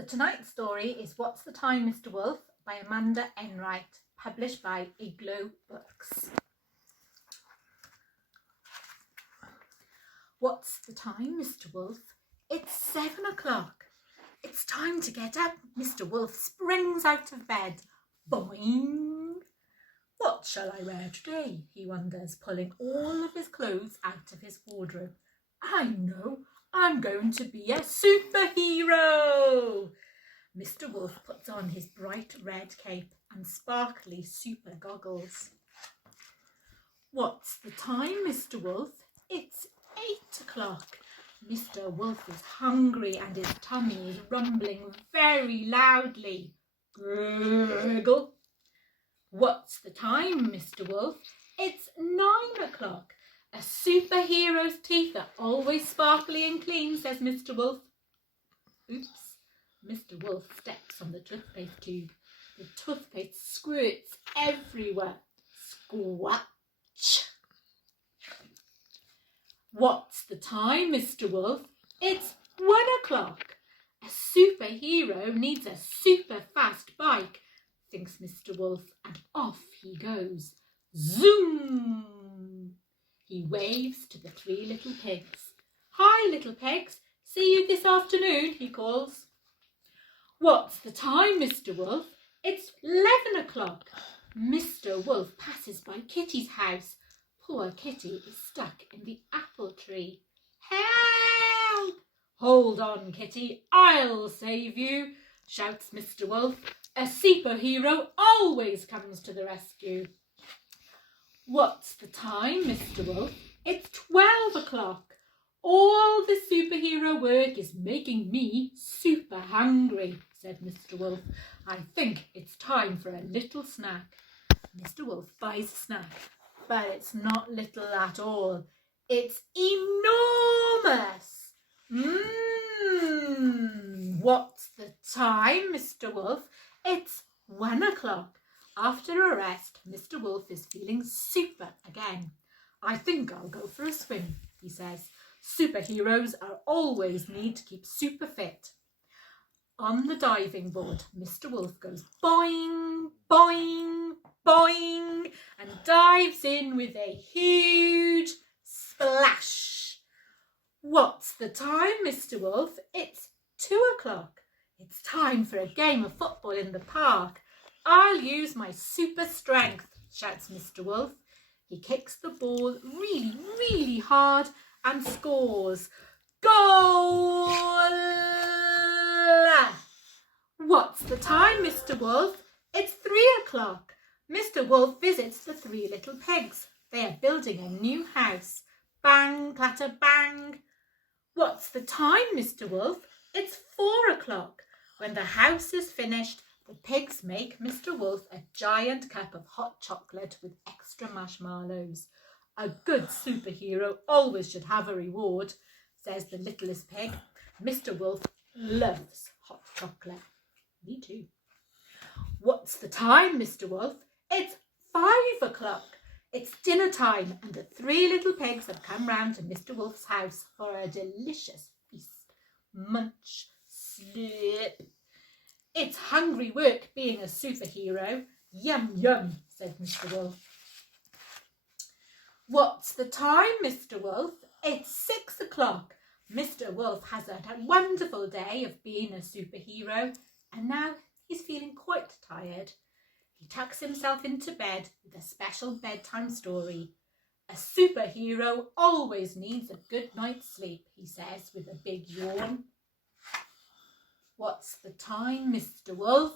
So tonight's story is What's the Time, Mr. Wolf by Amanda Enright, published by Igloo Books. What's the time, Mr. Wolf? It's 7 o'clock. It's time to get up. Mr. Wolf springs out of bed. Boing! What shall I wear today? He wonders, pulling all of his clothes out of his wardrobe. I know, I'm going to be a superhero! Mr. Wolf puts on his bright red cape and sparkly super goggles. What's the time, Mr. Wolf? It's 8 o'clock. Mr. Wolf is hungry and his tummy is rumbling very loudly. Gurgle. What's the time, Mr. Wolf? It's 9 o'clock. A superhero's teeth are always sparkly and clean, says Mr. Wolf. Oops. Mr. Wolf steps on the toothpaste tube. The toothpaste squirts everywhere. Squatch. What's the time, Mr. Wolf? It's 1 o'clock. A superhero needs a super fast bike, thinks Mr. Wolf, and off he goes. Zoom! He waves to the 3 little pigs. Hi, little pigs. See you this afternoon, he calls. What's the time, Mr. Wolf? It's 11 o'clock. Mr. Wolf passes by Kitty's house. Poor Kitty is stuck in the apple tree. Help! Hold on, Kitty, I'll save you, shouts Mr. Wolf. A superhero always comes to the rescue. What's the time, Mr. Wolf? It's 12 o'clock. All the superhero work is making me super hungry, said Mr. Wolf. I think it's time for a little snack. Mr. Wolf buys a snack, but it's not little at all. It's enormous. What's the time, Mr. Wolf? It's 1 o'clock. After a rest, Mr. Wolf is feeling super again. I think I'll go for a swim, he says. Superheroes are always need to keep super fit. On the diving board, Mr. Wolf goes boing, boing, boing, and dives in with a huge splash. What's the time, Mr. Wolf? It's 2 o'clock. It's time for a game of football in the park. I'll use my super strength, shouts Mr. Wolf. He kicks the ball really, really hard and scores. Goal! What's the time, Mr. Wolf? It's 3 o'clock. Mr. Wolf visits the 3 little pigs. They are building a new house. Bang, clatter, bang. What's the time, Mr. Wolf? It's 4 o'clock. When the house is finished, the pigs make Mr. Wolf a giant cup of hot chocolate with extra marshmallows. A good superhero always should have a reward, says the littlest pig. Mr. Wolf loves hot chocolate. Me too. What's the time, Mr. Wolf? It's 5 o'clock. It's dinner time and the 3 little pigs have come round to Mr. Wolf's house for a delicious feast. Munch, slip. It's hungry work being a superhero. Yum, yum, said Mr. Wolf. What's the time, Mr. Wolf? It's 6 o'clock. Mr. Wolf has had a wonderful day of being a superhero and now he's feeling quite tired. He tucks himself into bed with a special bedtime story. A superhero always needs a good night's sleep, he says with a big yawn. What's the time, Mr. Wolf?